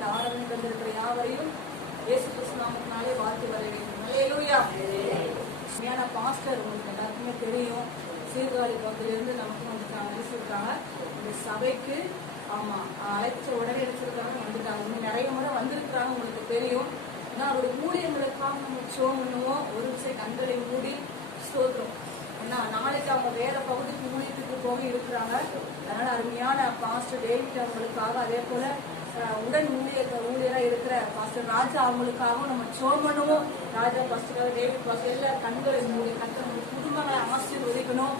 இந்த ஆராதனை தந்திருக்கிற யாவரையும் இயேசு கிறிஸ்து நாமத்தினாலே வாழ்த்து வரவேற்கிறோம். அல்லேலூயா. உண்மையான பாஸ்டர் உங்களுக்கு எல்லாருக்குமே தெரியும். சீர்காழி பகுதியிலிருந்து நமக்கு வந்துட்டாங்க, அழைச்சிருக்காங்க இந்த சபைக்கு. ஆமா, அழைச்ச உடனே அழைச்சிருக்காங்க, வந்துட்டாங்க. இன்னும் நிறைய முறை வந்திருக்கிறாங்க, உங்களுக்கு தெரியும். ஏன்னா அவருடைய ஊழியங்களுக்காக நம்ம சோம் பண்ணுவோம். ஒரு விஷயம் கண்களை மூடி ஸ்தோத்திரம். ஏன்னா நாளைக்கு அவங்க வேற பகுதிக்கு ஊழியத்துக்கு போக இருக்கிறாங்க. அதனால அருமையான பாஸ்டர் டேவிட் அவங்களுக்காக, அதே போல உடன் ஊழியரா இருக்கிற பாஸ்டர் ராஜா அவங்களுக்காகவும் நம்ம சோம் பண்ணுவோம். ராஜா பாஸ்டர், டேவிட் பாஸ்டர் எல்லாம் கண்களை மூடி கத்தர் குடும்பங்களை ஆசீர்வதிக்கணும்.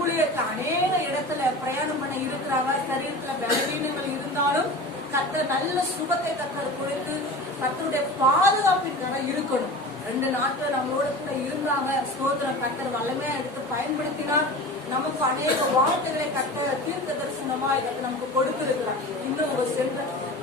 ஊழியத்தை அநேக இடத்துல பிரயாணம் பண்ண இருக்கிறாங்க. சரீரத்துல பலவீனங்கள் இருந்தாலும் கத்தர் நல்ல சுகத்தை கத்தர் கொடுத்து கத்தருடைய பாதுகாப்பிற்காக இருக்கணும். 2 நாட்கள் நம்மளோட கூட இருந்தாங்க. ஸ்தோத்திரம். கத்தர் வல்லமையா எடுத்து பயன்படுத்தினார். நமக்கு அநேக வார்த்தைகளை கத்தர் தீர்க்க தரிசனமா இதற்கு நமக்கு கொடுத்திருக்கிறார்.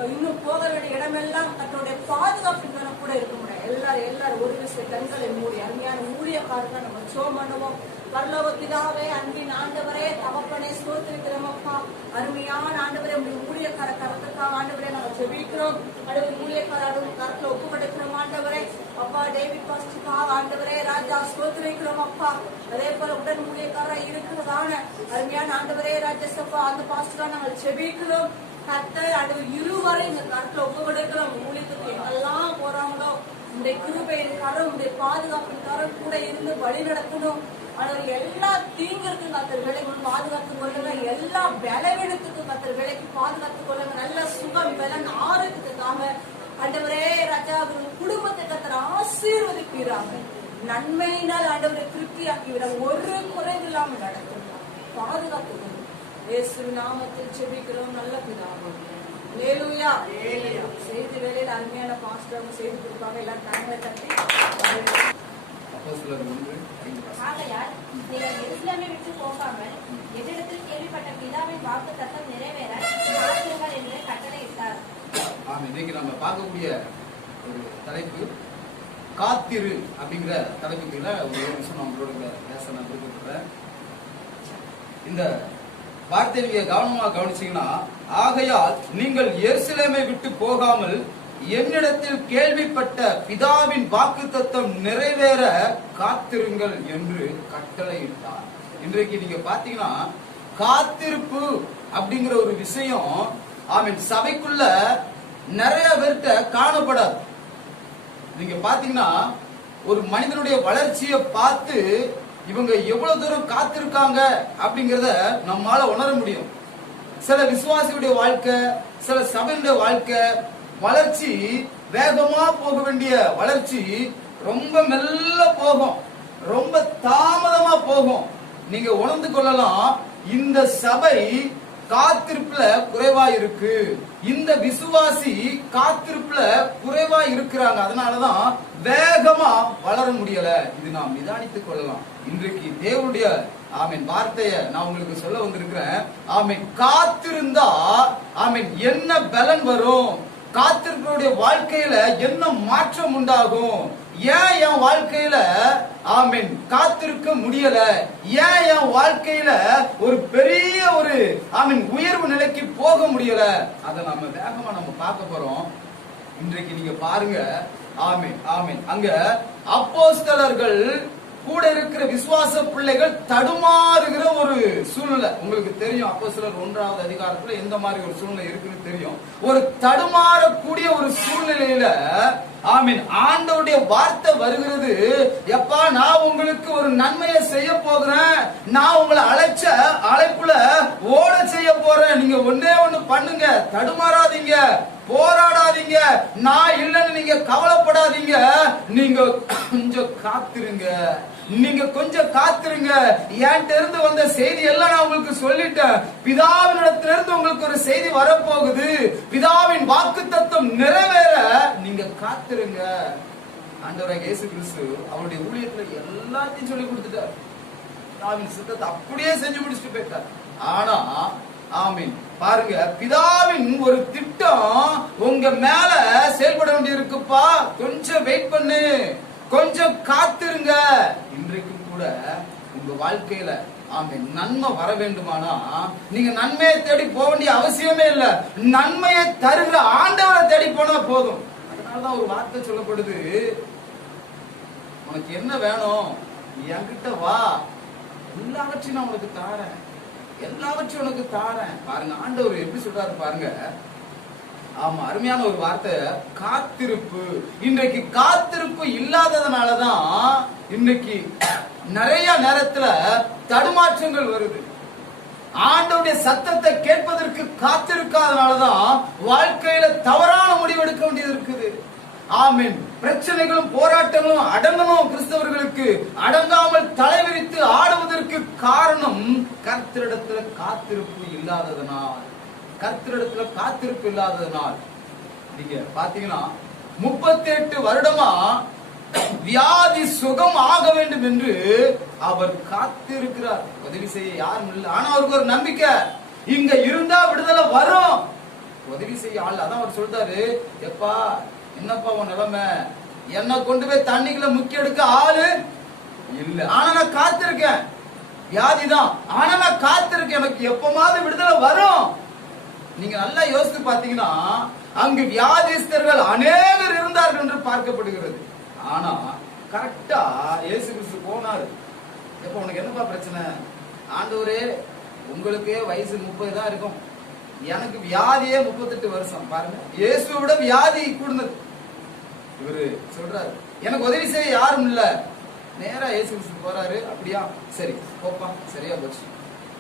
இன்னும் போக வேண்டிய இடமெல்லாம் கத்தருடைய பாதுகாப்பிற்கான கூட இருக்க முடியாது. எல்லாரும் ஒரு விஷயம் கண்களை மூடி அருமையான ஊழியக்காரர்கள் நம்ம சோம் பண்ணுவோம். பரலோக பிதாவே, அன்பின் ஆண்டவரே, தகப்பனே, ஸ்தோத்திரிக்கிறோமப்பா. அருமையான ஆண்டவரே, உங்களுடைய ஊழியக்கார கரத்துக்காக ஆண்டவரே நாங்கள் ஜெபிக்கிறோம். அடுத்த ஊழியக்கார கரத்துல ஒப்புக்கொடுக்கிறோம் ஆண்டவரே. அப்பா டேவிட் பாஸ்டருக்காக ஆண்டவரே ராஜா ஸ்தோத்திரிக்கிறோம் அப்பா. அதே போல உடன் ஊழியக்காரா இருக்கிறதான அருமையான ஆண்டவரே ராஜசப்பா, அந்த பாஸ்டரா நாங்கள் ஜெபிக்கிறோம். கர்த்தர் அடுத்த இருவரை இந்த கரத்துல ஒப்புக்கொடுக்கிறோம். ஊழியத்துக்கு எங்கெல்லாம் போறாங்களோ இந்த கிருபையின் கரம், இந்த பாதுகாப்பின் கரம் கூட இருந்து வழி நடத்தணும். அவர்கள் எல்லா தீங்கிற்கும் கத்தர் விலைக்கு பாதுகாத்துக் கொள்ளுங்க. எல்லா பலவீனத்துக்கும் கத்தர் விலைக்கு பாதுகாத்துக் கொள்ளுங்க. நல்ல சுகம் பலன் ஆரோக்கியத்துக்காக ஆண்டவரே ராஜா அவர்கள் குடும்பத்தை கத்தர் ஆசீர்வதிப்பீராங்க. நன்மையினால் ஆண்டவரை திருப்தியாக்கிவிட ஒரு குறைவு இல்லாமல் நடத்தும் பாதுகாத்துக் கொள்ளுங்க. இயேசு நாமத்தில் ஜெபிக்கிறோம் நல்ல பிதாவே. அல்லேலூயா. செய்தி வேலையில் அருமையான பாஸ்டர் செய்து கொடுப்பாங்க. எல்லாரும் கண்களை தட்டி. ஆகையால் நீங்கள் எருசலேமை விட்டு போகாமல் எதிரிடத்தில் கேள்விப்பட்ட பிதாவின் வாக்குத்தத்தம் நிறைவேற காத்திருங்கள் என்று கட்டளையிட்டார். இன்னைக்கு நம்ம பார்க்கக்கூடிய ஒரு தலைப்பு காத்திரு அப்படிங்கிற தலைப்புக்கு ஒரு நிமிஷம் நம்மளோட பேச நான் விருப்பப்படுறேன். இந்த வார்த்தை நீங்க கவனமா கவனிச்சீங்கன்னா, ஆகையால் நீங்கள் எருசலேமை விட்டு போகாமல் என்னிடத்தில் கேள்விப்பட்ட பிதாவின் வாக்குத்தத்தம் நிறைவேற காத்திருங்கள் என்று கட்டளையிட்டார். இன்றைக்கு நீங்க பாத்தீங்கன்னா காத்திருப்பு அப்படிங்கிற ஒரு விஷயம் சபைக்குள்ள நிறைய பேர்கிட்ட காணப்படாது. நீங்க பாத்தீங்கன்னா ஒரு மனிதனுடைய வளர்ச்சியை பார்த்து இவங்க எவ்வளவு தூரம் காத்திருக்காங்க அப்படிங்கறத நம்மால உணர முடியும். சில விசுவாசியுடைய வாழ்க்கை, சில சபையுடைய வாழ்க்கை வளர்ச்சி வேகமா போக வேண்டிய வளர்ச்சி ரொம்ப மெல்ல போகும், ரொம்ப தாமதமா போகும். நீங்க உணர்ந்து கொள்ளலாம், இந்த சபை காத்திருப்புல குறைவா இருக்கு, இந்த விசுவாசி காத்திருப்புல குறைவா இருக்கிறாங்க. அதனாலதான் வேகமா வளர முடியல. இது நாம் நிதானித்துக் கொள்ளலாம். இன்றைக்கு தேவனுடைய வார்த்தைய நான் உங்களுக்கு சொல்ல வந்திருக்கிறேன். காத்திருந்தா என்ன பலன் வரும், காத்திருப்பவருடைய வாழ்க்கையில என்ன மாற்றம் உண்டாகும், ஏன் என் வாழ்க்கையில காத்திருக்க முடியல, ஏன் என் வாழ்க்கையில ஒரு பெரிய ஒரு உயர்வு நிலைக்கு போக முடியல, அதை நம்ம வேகமா நம்ம பார்க்க போறோம். இன்றைக்கு நீங்க பாருங்க. அங்க அப்போஸ்தலர்கள் கூட இருக்கிற விசுவாச பிள்ளைகள் தடுமாறுகிற ஒரு சூழ்நிலை உங்களுக்கு தெரியும். அப்போஸ்தலர் 1வது அதிகாரத்துல எந்த மாதிரி ஒரு சூழ்நிலை இருக்குன்னு தெரியும். ஒரு தடுமாறக்கூடிய ஒரு சூழ்நிலையில ஆண்டவருடைய வார்த்தை வருகிறது. எப்பா, நான் உங்களுக்கு ஒரு நன்மையை செய்ய போகிறேன், நான் உங்களை அழைச்ச அழைப்புல ஓட செய்ய போறேன், நீங்க ஒன்னே ஒண்ணு பண்ணுங்க, தடுமாறாதீங்க, போராடாதீங்க, நான் இல்லைன்னு நீங்க கவலைப்படாதீங்க, நீங்க கொஞ்சம் காத்திருங்க, நீங்க கொஞ்சம் காத்திருங்க. என்கிட்ட இருந்து வந்த செய்தி எல்லாம் நான் உங்களுக்கு சொல்லிட்டேன். பிதாவினிடத்துல இருந்து உங்களுக்கு ஒரு செய்தி வரப்போகுது. பிதாவின் வாக்குத்தத்தம் நிறைவேற நீங்க காத்திருங்க. ஆண்டவராகிய இயேசு கிறிஸ்து அவருடைய ஊழியத்துல எல்லாத்தையும் சொல்லி கொடுத்துட்டார். பிதாவின் சித்தத்தை அப்படியே செஞ்சு முடிச்சுட்டு போயிட்டார். ஆனா பாருங்க, பிதாவின் ஒரு திட்டம் உங்க மேல செயல்பட வேண்டி இருக்குப்பா, கொஞ்சம் வெயிட் பண்ணு, கொஞ்சம் காத்திருங்க. இன்றைக்கும் கூட உங்க வாழ்க்கையில ஆமென். நன்மை வர வேண்டுமானா நீங்க நன்மையை தேடி போக வேண்டிய அவசியமே இல்ல. நன்மையை தருகிற ஆண்டவரை தேடி போனா போதும். அதனாலதான் ஒரு வார்த்தை சொல்லப்படுது, உனக்கு என்ன வேணும், என்கிட்ட வா, எல்லாவற்றையும் நான் உனக்கு தாரேன், எல்லாவற்றையும் உனக்கு தாரேன். பாருங்க ஆண்டவர் எப்படி சொல்றாரு பாருங்க. ஆமா, அருமையான ஒரு வார்த்தை, காத்திருப்பு. இன்றைக்கு காத்திருப்பு இல்லாததுனாலதான் இன்னைக்கு நிறைய நேரத்துல தடுமாற்றங்கள் வருது. ஆண்டவருடைய சத்தத்தை கேட்பதற்கு காத்திருக்காதனாலதான் வாழ்க்கையில தவறான முடிவு எடுக்க வேண்டியது இருக்குது. ஆமென். பிரச்சனைகளும் போராட்டங்களும் அடங்கணும். கிறிஸ்தவர்களுக்கு அடங்காமல் தலைவிரித்து ஆடுவதற்கு காரணம் கர்த்தரிடத்துல காத்திருப்பு இல்லாததனால். கர்த்தரிடத்துல காத்திருப்பு இல்லாததனால் நீங்க பாத்தீங்கன்னா 38 வருடமா வியாதி சுகம் ஆக வேண்டும் என்று அவர் காத்திருக்கிறார். உதவி செய்ய யாரும் இல்லை. ஆனா அவருக்கு ஒரு நம்பிக்கை, இங்க இருந்தா விடுதலை வரும். உதவி செய்ய ஆள். அதான் அவர் சொல்றாரு, எப்பா என்னப்பா உன் நிலைமை, என்ன கொண்டு போய் தண்ணிக்குள்ள முக்கிய எடுக்க ஆளு இல்ல, ஆனா நான் காத்திருக்கேன். வியாதிதான், ஆனா நான் காத்திருக்கேன், எனக்கு எப்பமாவது விடுதலை வரும். நீங்க நல்லா யோசித்து பாத்தீங்கன்னா அங்கு வியாதிஸ்தர்கள் அநேகர் இருந்தார்கள் என்று பார்க்கப்படுகிறது. ஆனா கரெக்டா இயேசு கிறிஸ்து போனாரு. எப்ப உனக்கு என்னப்பா பிரச்சனை, ஆண்டவரே உங்களுக்கே வயசு 30 தான் இருக்கும், எனக்கு வியாதியே 38 வருஷம். பாருங்க, இயேசுவை விட வியாதி கூடுனது. இவரு சொல்றாரு, எனக்கு உதவி செய்ய யாரும் இல்ல. நேரா இயேசு கிறிஸ்து போறாரு. அப்படியா, சரி போப்பா, சரியா போச்சு,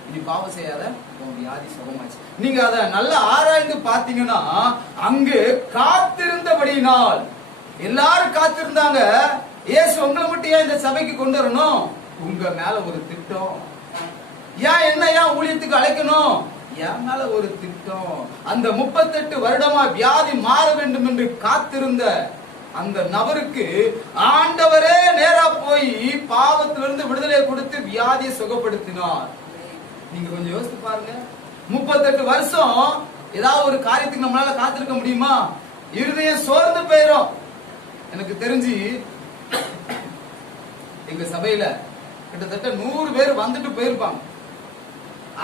இனி பாவம் செய்யாத, உன் வியாதி சுகமாச்சு. நீங்க அத நல்லா ஆராய்ந்து பாத்தீங்கன்னா அங்கு காத்திருந்தபடியினால் எல்லாரும் காத்திருந்தாங்க. இயேசு உங்களை மட்டும் ஏன் இந்த சபைக்கு கொண்டு வரணும், உங்க மேல ஒரு திட்டம். ஏன் என்ன ஏன் ஊழியத்துக்கு அழைக்கணும், என் மேல ஒரு திட்டம். அந்த 38 வருடமா வியாதி மாற வேண்டும் என்று காத்திருந்த அந்த நபருக்கு ஆண்டவரே நேரா போய் பாவத்திலிருந்து விடுதலை கொடுத்து வியாதியை சுகப்படுத்தினார். நீங்க கொஞ்சம் யோசித்து பாருங்க, 38 வருஷம் ஏதாவது ஒரு காரியத்துக்கு நம்மளால காத்திருக்க முடியுமா? இருதயம் சோர்ந்து போயிரும். எனக்கு தெரிஞ்சு எங்க சபையில கிட்டத்தட்ட 100 பேர் வந்துட்டு போயிருப்பாங்க.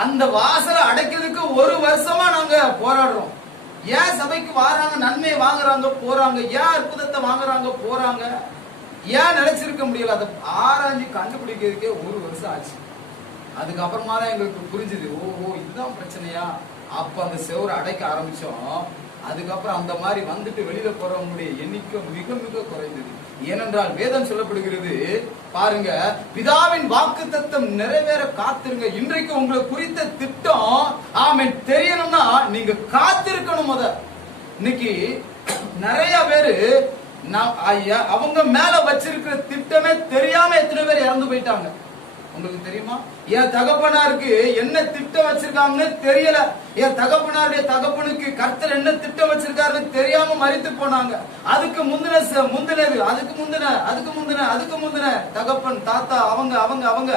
அந்த வாசலை அடைக்கிறதுக்கு 1 வருஷமா நாங்க போராடுறோம். ஏன் சபைக்கு வராங்க, நன்மையை வாங்குறாங்க போறாங்க, ஏன் அற்புதத்தை வாங்குறாங்க போறாங்க, ஏன் நினைச்சிருக்க முடியல, அதை ஆராய்ச்சி கண்டுபிடிக்கிறதுக்கே 1 வருஷம் ஆச்சு. அதுக்கப்புறமா தான் எங்களுக்கு புரிஞ்சுது, ஓஹோ இதுதான் பிரச்சனையா. அப்ப அந்த செவரை அடைக்க ஆரம்பிச்சோம். அதுக்கப்புறம் அந்த மாதிரி வந்துட்டு வெளியில போறவங்களுடைய எண்ணிக்கை மிக மிக குறைந்தது. ஏனென்றால் வேதம் சொல்லப்படுகிறது பாருங்க, பிதாவின் வாக்குத்தத்தம் நிறைவேற காத்திருங்க. இன்றைக்கு உங்களை குறித்த திட்டம் ஆமென் தெரியணும்னா நீங்க காத்திருக்கணும். இன்னைக்கு நிறைய பேரு அவங்க மேல வச்சிருக்கிற திட்டமே தெரியாம எத்தனை பேர் இறந்து போயிட்டாங்க. உங்களுக்கு தெரியுமா? என் தகப்பனாருக்கு என்ன திட்டம் வச்சிருக்காங்கன்னு தெரியல. என் தகப்பனாருடைய தகப்பனுக்கு கர்த்தர் என்ன திட்டம் வச்சிருக்காருன்னு தெரியாம மரித்து போனாங்க. அதுக்கு முந்தினது அதுக்கு முந்தின தகப்பன் தாத்தா அவங்க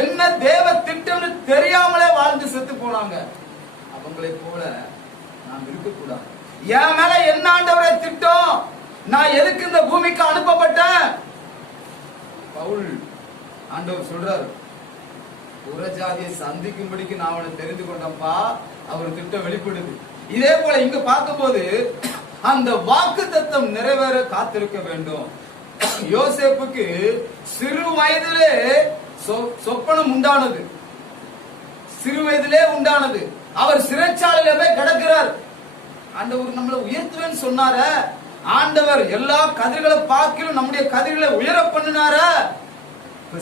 என்ன தேவ திட்டம்னு தெரியாமலே வாழ்ந்து செத்து போனாங்க. அவங்களை போல நாம் இருக்கக்கூடாது. என் மேல என்ன ஆண்டவரே திட்டம், நான் எதுக்கு இந்த பூமிக்கு அனுப்பப்பட்டேன்? பவுல் ஆண்டவர் சொல்றாரு, புறஜாதியை சந்திக்கும்படிக்கு நான் அவனை தெரிந்து கொண்டப்பா. அவர் திட்டம் வெளிப்படுது. இதே போல இங்க பார்க்கும்போது அந்த வாக்குத்தத்தம் நிறைவேற காத்திருக்க வேண்டும். யோசேப்புக்கு சிறு வயதிலே சொப்பனம் உண்டானது, சிறு வயதிலே உண்டானது. அவர் சிறைச்சாலையில போய் கிடக்கிறார். ஆண்டவர் நம்மளை உயர்த்துவேன்னு சொன்னார, ஆண்டவர் எல்லா கதிர்களை பார்க்கலும் நம்முடைய கதிர்களை உயர பண்ணினார.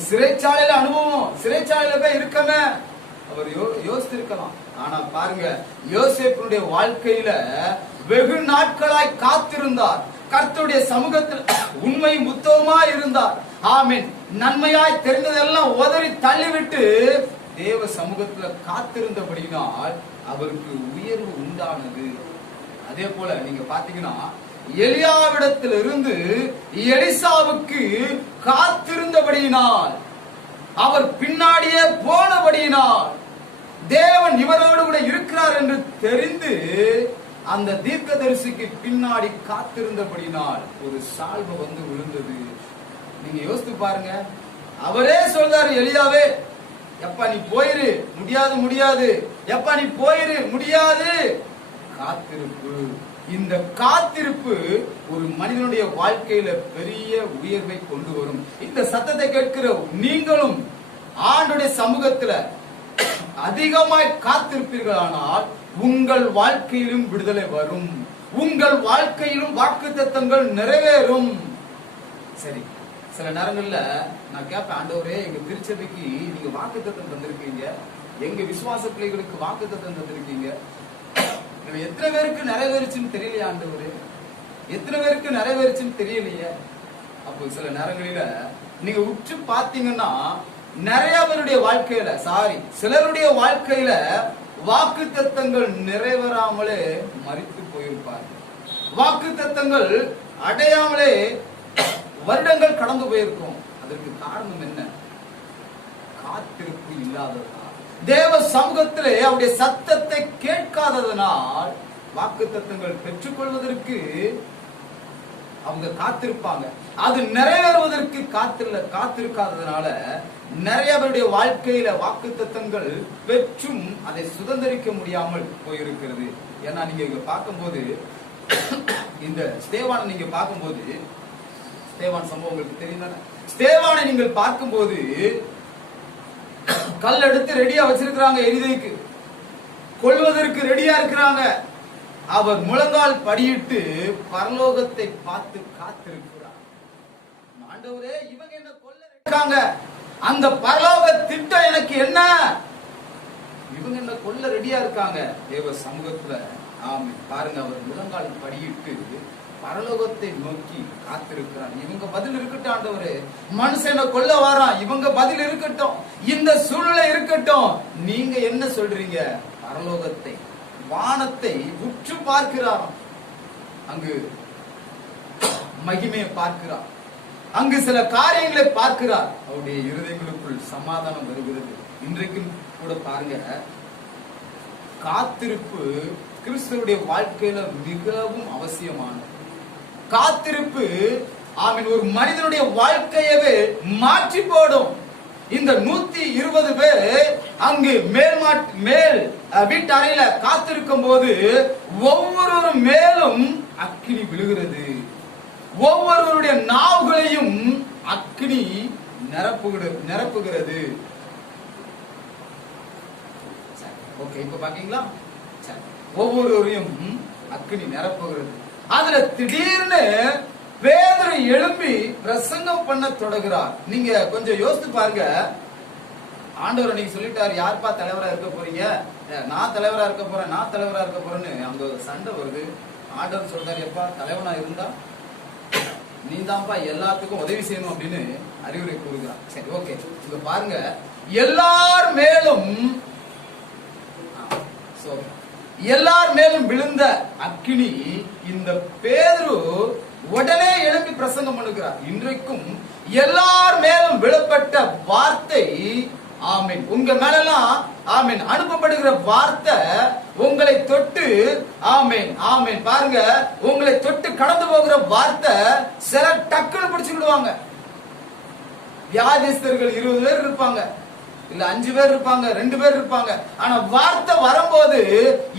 சிறைச்சாலையில அனுபவம், சிறைச்சாலையில போய் இருக்கமே அவர் யோசித்திருக்கலாம். ஆனா பாருங்க, யோசேப்புடைய வாழ்க்கையில வெகு நாட்களாய் காத்திருந்தார். கர்த்தருடைய சமூகத்தில் உண்மை உத்தமமா இருந்தார். ஆமென். நன்மையாய் தெரிந்ததெல்லாம் உதறி தள்ளிவிட்டு தேவ சமூகத்துல காத்திருந்தபடினால் அவருக்கு உயர்வு உண்டானது. அதே போல நீங்க பாத்தீங்கன்னா எலியாவிடத்திலிருந்து எலிசாவுக்கு காத்திருந்தபடியினால், அவர் பின்னாடியே போனபடியினால், தேவன் இவரோடு கூட இருக்கிறார் என்று தெரிந்து அந்த தீர்க்கதரிசிக்கு பின்னாடி காத்திருந்தபடினால் ஒரு சால்வை வந்து விழுந்தது. நீங்க யோசித்து பாருங்க. அவரே சொல்றாரு, எலியாவே எப்ப நீ போயிரு, முடியாது முடியாது, எப்ப நீ போயிரு, முடியாது. காத்திருப்பு. இந்த காத்திருப்பு ஒரு மனிதனுடைய வாழ்க்கையில பெரிய உயர்வை கொண்டு வரும். இந்த சத்தத்தை கேட்கிற நீங்களும் ஆண்டுடைய சமூகத்துல அதிகமாய் காத்திருப்பீர்களானால் உங்கள் வாழ்க்கையிலும் விடுதலை வரும், உங்கள் வாழ்க்கையிலும் வாக்குத்தத்தங்கள் நிறைவேறும். சரி, சில நேரங்கள்ல நான் கேட்பேன், ஆண்டவரே எங்க திருச்சபைக்கு நீங்க வாக்குத்தத்தம் தந்திருக்கீங்க, எங்க விசுவாச பிள்ளைகளுக்கு வாக்குத்தத்தம் தந்திருக்கீங்க, எத்தனை பேருக்கு நிறைவேறுச்சுன்னு தெரியலையா ஆண்டவரே, எத்தனை பேருக்கு நிறைவேறுச்சுன்னு தெரியலையே. அப்போ சில நேரங்களில நீங்க உற்று பார்த்தீங்கன்னா நிறைய பேருடைய வாழ்க்கையில சிலருடைய வாழ்க்கையில வாக்குத்தத்தங்கள் நிறைவேறாமலே மரித்து போயிருப்பார்கள். வாக்குத்தத்தங்கள் அடையாமலே வருடங்கள் கடந்து போயிருக்கும். அதற்கு காரணம் என்ன? காத்திருப்பு இல்லாததனால், தேவ சமூகத்திலே அவருடைய சத்தத்தை கேட்காததனால் வாக்குத்தத்தங்கள் பெற்றுக்கொள்வதற்கு அவங்க காத்திருப்பாங்க. அது நிறைவேறுவதற்கு காத்திருக்காததுனால நிறைய பேருடைய வாழ்க்கையில வாக்குத்தத்தங்கள் பெற்றும் அதை சுதந்திரிக்க முடியாமல் போயிருக்கிறது. ஏன்னா நீங்க இங்க பார்க்கும்போது இந்த ஸ்தேவானை நீங்க பார்க்கும்போது, ஸ்தேவான் சம்பவம் உங்களுக்கு தெரியும். ஸ்தேவானை நீங்கள் பார்க்கும்போது கல் எடுத்து ரெடியா வச்சிருக்கிறாங்க, எரிதைக்கு கொல்வதற்கு ரெடியா இருக்கிறாங்க. அவர் முழங்கால் படியிட்டு பரலோகத்தை பார்த்து காத்திருக்கிறார். ஆண்டவரே, இவங்க என்ன கொல்ல இருக்காங்க, அந்த பரலோக திட்டம் எனக்கு என்ன, இவங்க என்ன கொல்ல ரெடியா இருக்காங்க தேவ சமூகத்துல. ஆமென். பாருங்க, அவர் முழங்கால் படியிட்டு பரலோகத்தை நோக்கி காத்திருக்கிறார். இவங்க பதில் இருக்கட்டும் ஆண்டவரே, மனுஷனை கொல்ல வாரான், இவங்க பதில் இருக்கட்டும், இந்த சூழ்நிலை இருக்கட்டும், நீங்க என்ன சொல்றீங்க? பரலோகத்தை, வானத்தை உற்று பார்க்கிறார். அங்கு மகிமையை பார்க்கிறார், அங்கு சில காரியங்களை பார்க்கிறார். அவருடைய இருதயங்களுக்குள் சமாதானம் வருகிறது. இன்றைக்கும் கூட பாருங்க, காத்திருப்பு கிறிஸ்துவுடைய வாழ்க்கையில மிகவும் அவசியமானது. காத்திருப்பு ஆமென் ஒரு மனிதனுடைய வாழ்க்கையவே மாற்றி போடும். இந்த 120 பேர் அங்கு மேல் வீட்டு அறையில காத்திருக்கும் போது ஒவ்வொருவரும் மேலும் அக்கினி விழுகிறது, ஒவ்வொருவருடைய நாவுகளையும் அக்கினி நிரப்புகிறது. ஓகே, இப்ப பாக்கீங்களா? ஒவ்வொருவரையும் அக்கினி நிரப்புகிறது. அதுல திடீர்னு பேதுரு எழும்பி பிரசங்கம் பண்ண தொடங்குறார். நீங்க கொஞ்சம் யோசித்து பாருங்க. ஆண்டவர் நீங்க சொல்லிட்டாரு, யாருப்பா தலைவரா இருக்க போறீங்க? நான் தலைவரா இருக்க போறேன், நான் தலைவரா இருக்க போறேன்னு அங்க சண்டை வருது. ஆண்டவர் சொல்றாரு, எப்பா தலைவனா இருந்தா நீ தான்ப்பா எல்லாத்துக்கும் உதவி செய்யணும் அப்படின்னு அறிவுரை கூறுகிறார். சரி, ஓகே, இங்க பாருங்க, எல்லார் மேலும் விழுந்த அக்கினி இந்த பேதுரு உடனே எழுப்பி பிரசங்கம் பண்ணுகிறார். இன்றைக்கும் எல்லார் மேலும் விழப்பட்ட வார்த்தை ஆமென், உங்க மேலாம் ஆமென் அனுப்பப்படுகிற வார்த்தை உங்களை தொட்டு ஆமென் ஆமென் பாருங்க, உங்களை தொட்டு கடந்து போகிற வார்த்தை சில டக்குன்னு பிடிச்சுக்கிடுவாங்க. வியாதிஸ்தர்கள் 20 பேர் இருப்பாங்க, இல்ல 5 பேர் இருப்பாங்க, 2 பேர் இருப்பாங்க. ஆனா வார்த்தை வரும்போது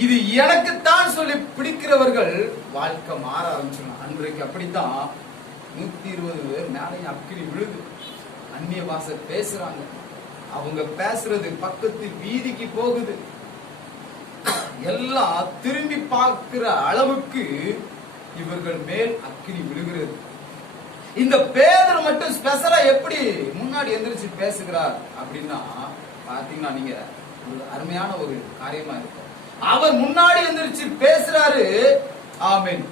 இது எனக்குத்தான் சொல்லி பிடிக்கிறவர்கள் வாழ்க்கை மாற ஆரம்பிச்சிடும். அன்றைக்கு அப்படித்தான் 120 பேர் மேலையும் அக்கினி விழுது. அந்நிய பாஷை பேசுறாங்க, அவங்க பேசுறது பக்கத்து வீதிக்கு போகுது. எல்லாம் திரும்பி பார்க்கிற அளவுக்கு இவர்கள் மேல் அக்கினி விழுகிறது. இந்த பேதுரு மட்டும் ஸ்பெஷலா எப்படி முன்னாடி எந்திரிச்சு பேசுகிறார் அப்படின்னா பாத்தீங்கன்னா நீங்க ஒரு அருமையான ஒரு காரியமா இருக்கு. அவர் முன்னாடி எந்திரிச்சு பேசுறாரு. ஆமென்.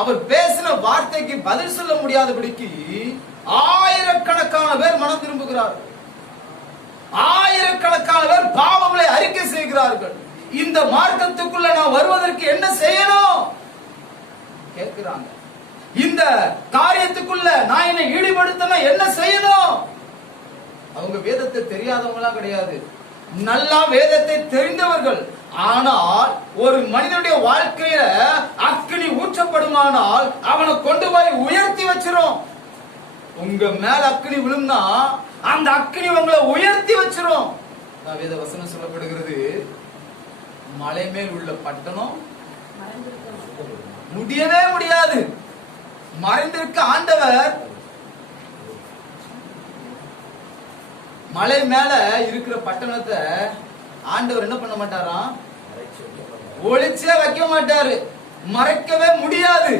அவர் பேசின வார்த்தைக்கு பதில் சொல்ல முடியாதபடிக்கு ஆயிரக்கணக்கான பேர் மனம் திரும்புகிறார்கள், ஆயிரக்கணக்கான பேர் பாவங்களை அறிக்கை செய்கிறார்கள். இந்த மார்க்கத்துக்குள்ள நான் வருவதற்கு என்ன செய்யணும் கேட்கிறாங்க. இந்த காரியத்துக்குள்ள நான் என்னை ஈடுபடுத்தணும், என்ன செய்யணும்? அவங்க வேதத்தை தெரியாதவங்களா கிடையாது, நல்லா வேதத்தை தெரிந்தவர்கள். ஆனால் ஒரு மனிதனுடைய வாழ்க்கையில அக்கினி ஊற்றப்படுமானால் அவனை கொண்டு போய் உயர்த்தி வச்சிரும். உங்க மேல அக்கினி விழுந்தா அந்த அக்கினி உங்களை உயர்த்தி வச்சிரும். வேத வசனம் சொல்லப்படுகிறது, மலை மேல் உள்ள பட்டணம் முடியவே முடியாது. மறைந்திருக்க ஆண்டவர் மலை மேல இருக்கிற பட்டணத்தை ஆண்டவர் என்ன பண்ண மாட்டாராம், ஒளிச்சே வைக்க மாட்டாரு, மறைக்கவே முடியாது.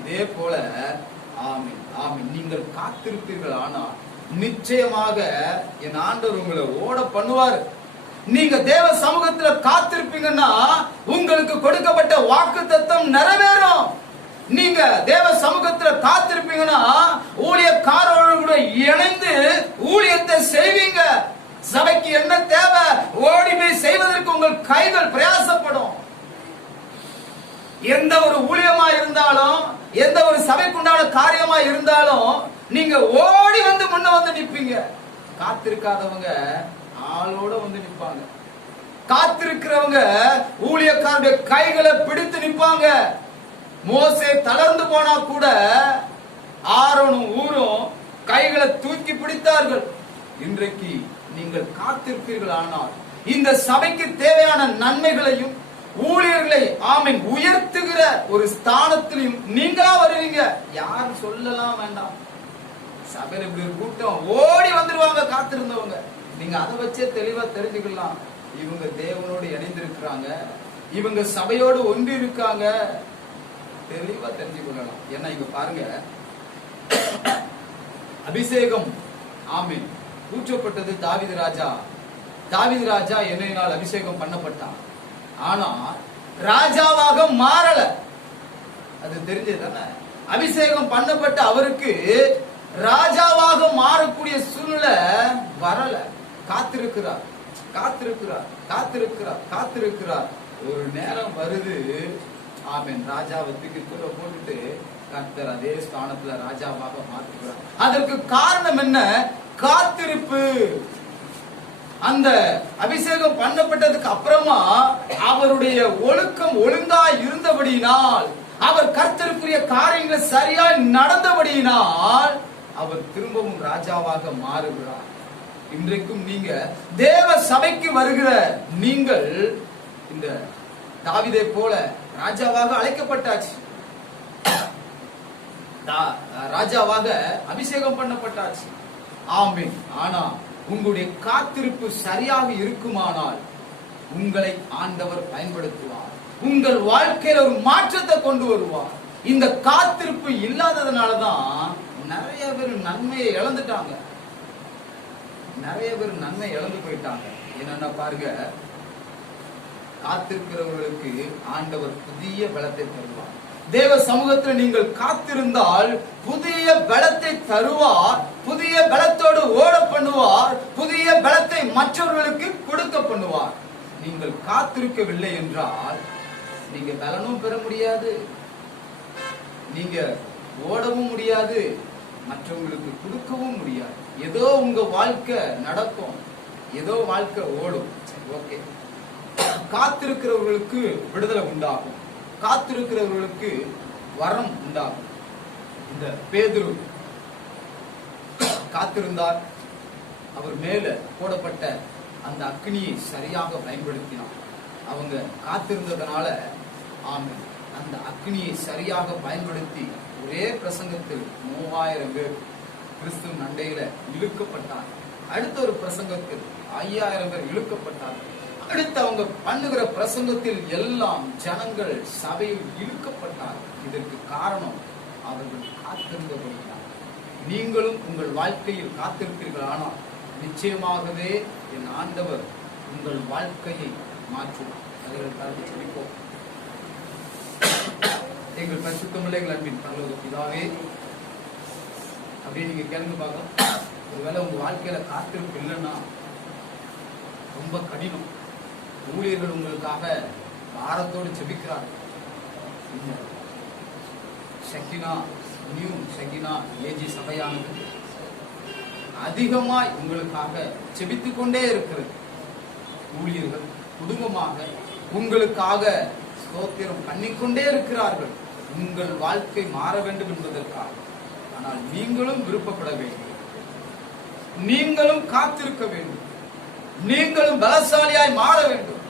இதே போல ஆமென் ஆமென் நீங்கள் காத்திருப்பீர்கள், ஆனால் நிச்சயமாக என் ஆண்டவர் உங்களை ஓட பண்ணுவார். நீங்க தேவ சமூகத்துல காத்திருப்பீங்கன்னா உங்களுக்கு கொடுக்கப்பட்ட வாக்குத்தத்தம் நிறைவேறும். நீங்க தேவ சமூகத்துல காத்திருப்பீங்கன்னா ஊழியக்காரர்களோட இணைந்து ஊழியத்தை செய்வீங்க. சபைக்கு என்ன தேவை ஓடி போய் செய்வதற்கு உங்கள் கைகள் பிரயாசப்படும். எந்த ஒரு ஊழியமா இருந்தாலும், எந்த ஒரு சபைக்குண்டான காரியமா இருந்தாலும் நீங்க ஓடி வந்து முன்ன வந்து நிப்பீங்க. காத்திருக்காதவங்க ஆளோட வந்து நிப்பாங்க. காத்திருக்கிறவங்க ஊழியக்காரருடைய கைகளை பிடித்து நிப்பாங்க. மோசே தளர்ந்து போனா கூட ஆரோனும் ஊரும் கைகளை தூக்கி பிடித்தார்கள். இன்றைக்கு நீங்கள் காத்திருப்பீர்கள், ஆனால் இந்த சபைக்கு தேவையான நன்மைகளையும் ஊழியர்களை ஆமென் உயர்த்துகிற ஒரு ஸ்தானத்திலையும் நீங்களா வருவீங்க. யாரும் சொல்லலாம் வேண்டாம். சபையில இப்படி ஒரு கூட்டம் ஓடி வந்துருவாங்க காத்திருந்தவங்க. நீங்க அதை வச்சே தெளிவா தெரிஞ்சுக்கலாம், இவங்க தேவனோடு இணைந்திருக்கிறாங்க, இவங்க சபையோடு ஒன்றி இருக்காங்க. தெளிவா தெரிஞ்சு கொள்ளலாம். ஏன்னா இங்க பாருங்க, அபிஷேகம் ஆமென் ஊற்றப்பட்டது தாவீது ராஜா. தாவீது ராஜா என்னையினால் அபிஷேகம் பண்ணப்பட்டான். ஆனா ராஜாவாக மாறல. அது தெரிஞ்சதுதானே? அபிஷேகம் பண்ணப்பட்ட அவருக்கு ராஜாவாக மாறக்கூடிய சூழ்நிலை வரல. காத்திருக்கிறார், காத்திருக்கிறார், காத்திருக்கிறார், காத்திருக்கிறார். ஒரு நேரம் வருது, ஆமென், ராஜாவை தூக்கி தூர போட்டுட்டு கர்த்தர் அதே ஸ்தானத்துல ராஜாவாக மாற்றுகிறார். அதற்கு காரணம் என்ன? காத்திருப்பு. அந்த அபிஷேகம் பண்ணப்பட்டதுக்கு அப்புறமா அவருடைய ஒழுக்கம் ஒழுங்கா இருந்தபடியினால், அவர் கர்த்தருக்குரிய காரியங்களை சரியாய் நடந்தபடியினால் அவர் திரும்பவும் ராஜாவாக மாறுகிறார். இன்றைக்கும் நீங்க தேவ சபைக்கு வருகிற நீங்கள் இந்த தாவீதை போல ராஜாவாக அழைக்கப்பட்டாச்சு, ராஜாவாக அபிஷேகம் பண்ணப்பட்டாச்சு. ஆமென். ஆனா உங்களுடைய காத்திருப்பு சரியாக இருக்குமானால் உங்களை ஆண்டவர் பயன்படுத்துவார். உங்கள் வாழ்க்கையில ஒரு மாற்றத்தை கொண்டு வருவார். இந்த காத்திருப்பு இல்லாததுனாலதான் நிறைய பேர் நன்மையை இழந்துட்டாங்க. நிறைய பேர் நன்மை இழந்து போயிட்டாங்க. என்னன்னா பாருங்க, காத்திருக்கிறவர்களுக்கு ஆண்டவர் புதிய பலத்தை தருவார். தேவ சமூகத்தில் நீங்கள் காத்திருந்தால் புதிய பலத்தை தருவார். புதிய பலத்தோடு ஓட பண்ணுவார். புதிய பலத்தை மற்றவர்களுக்கு கொடுக்க பண்ணுவார். நீங்கள் காத்திருக்கவில்லை என்றால் நீங்க பலனும் பெற முடியாது, நீங்க ஓடவும் முடியாது, மற்றவங்களுக்கு கொடுக்கவும் முடியாது. ஏதோ உங்க வாழ்க்கை நடக்கும், ஏதோ வாழ்க்கை ஓடும். ஓகே, காத்திருக்கிறவர்களுக்கு விடுதலை உண்டாகும், காத்திருக்கிறவர்களுக்கு வரம் உண்டாகும். இந்த பேதுரு காத்திருந்தார். அவர் மேல போடப்பட்ட அந்த அக்னியை சரியாக பயன்படுத்தினார். அவங்க காத்திருந்ததனால ஆமென் அந்த அக்னியை சரியாக பயன்படுத்தி ஒரே பிரசங்கத்தில் 3000 பேர் கிறிஸ்துவ நண்டையில இழுக்கப்பட்டார். அடுத்த ஒரு பிரசங்கத்தில் 5000 பேர் இழுக்கப்பட்டார். அடுத்து அவங்க பண்ணுகிற பிரசங்கத்தில் எல்லாம் ஜனங்கள் சபையில் இழுக்கப்பட்டார். இதற்கு காரணம் அவர்கள் காத்திருந்தபடியால். நீங்களும் உங்கள் வாழ்க்கையில் காத்திருப்பீர்கள், ஆனால் நிச்சயமாகவே என் ஆண்டவர் உங்கள் வாழ்க்கையை மாற்றுவார். அதற்காக சொல்லிப்போம். எங்கள் பரிசுத்தமுள்ள எங்கள் அன்பின் பரலோக பிதாவே, அப்படியே நீங்க கேளுங்க பார்க்கலாம். ஒருவேளை உங்க வாழ்க்கையில காத்திருப்பு இல்லைன்னா ரொம்ப கடினம். ஊழியர்கள் உங்களுக்காக பாரத்தோடு ஜெபிக்கிறார்கள். ஷக்கினா நியூ ஷக்கினா ஏஜி சபையானது அதிகமாய் உங்களுக்காக ஜெபித்துக் கொண்டே இருக்கிறது. ஊழியர்கள் குடும்பமாக உங்களுக்காக ஸ்தோத்திரம் பண்ணிக்கொண்டே இருக்கிறார்கள். உங்கள் வாழ்க்கை மாற வேண்டும் என்பதற்காக. ஆனால் நீங்களும் விருப்பப்பட வேண்டும், நீங்களும் காத்திருக்க வேண்டும், நீங்களும் பலசாலியாய் மாற வேண்டும்,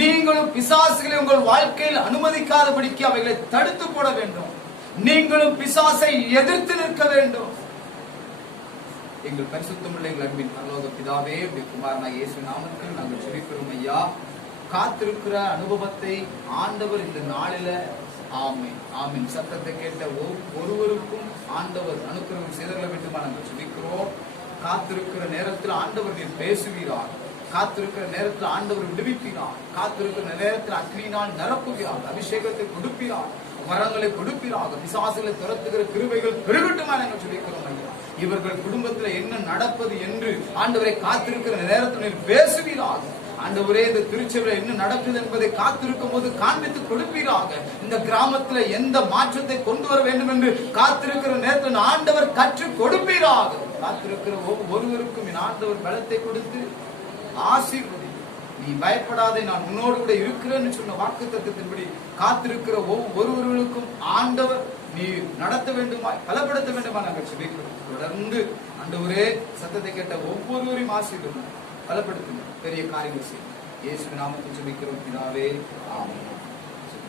நீங்களும் பிசாசுகளை உங்கள் வாழ்க்கையில் அனுமதிக்காதபடிக்கு அவைகளை தடுத்து போட வேண்டும், நீங்களும் பிசாசை எதிர்த்து நிற்க வேண்டும். எங்கள் பரிசுத்தமுள்ள எங்கள் அன்பின் பரலோக பிதாவே, உம்முடைய குமாரனாகிய இயேசு நாமத்தில் நாங்கள் ஜெபிக்கிறோம் ஐயா. காத்திருக்கிற அனுபவத்தை ஆண்டவர் இந்த நாளில ஆமென் ஆமென் சத்தத்தை கேட்ட ஒவ்வொருவருக்கும் ஆண்டவர் அனுக்கிரகம் செய்தரல வேண்டுமா நாங்கள் ஜெபிக்கிறோம். காத்திருக்கிற நேரத்தில் ஆண்டவர் நீர் பேசுவீரார், காத்திருக்கிற நேரத்தில் ஆண்டவர் விடுவிக்கிறார், காத்திருக்கிற நேரத்தில் அக்னியினால் நிரப்புகிறார், அபிஷேகத்தை கொடுப்பீரார், வரங்களை கொடுப்பீராக, பிசாசுகளை துரத்துகிற கிருபைகள் பெருகட்டுமா நாங்கள் ஜெபிக்கிறோம் ஐயா. இவர்கள் குடும்பத்தில் என்ன நடப்பது என்று ஆண்டவரை காத்திருக்கிற நேரத்தில் நீர் பேசுவீராக. ஆண்டவரே, இந்த திருச்சபையில் என்ன நடக்குது என்பதை காத்திருக்கும் போது காண்பித்து கொடுப்பீராக. இந்த கிராமத்துல எந்த மாற்றத்தை கொண்டு வர வேண்டும் என்று காத்திருக்கிற நேரத்தில் ஆண்டவர் கற்றுக் கொடுப்பீராக. காத்திருக்கிற ஒவ்வொருவருக்கும் என் ஆண்டவர் பலத்தை கொடுத்து ஆசீர்வதி. நீ பயப்படாதே, நான் உன்னோடு கூட இருக்கிறேன்னு சொன்ன வாக்கு தத்துவத்தின்படி காத்திருக்கிற ஒவ்வொருவர்களுக்கும் ஆண்டவர் நீ நடத்த வேண்டுமா, பலப்படுத்த வேண்டுமா நாங்கள் ஜெபிக்கிறோம். தொடர்ந்து ஆண்டவரே சத்தத்தை கேட்ட ஒவ்வொருவரையும் ஆசீர்வதி, பலப்படுத்துங்க, பெரிய காரியங்கள் செய்யும். இயேசு நாமத்தில் ஜெபிக்கிறோம் பிதாவே, ஆமென்.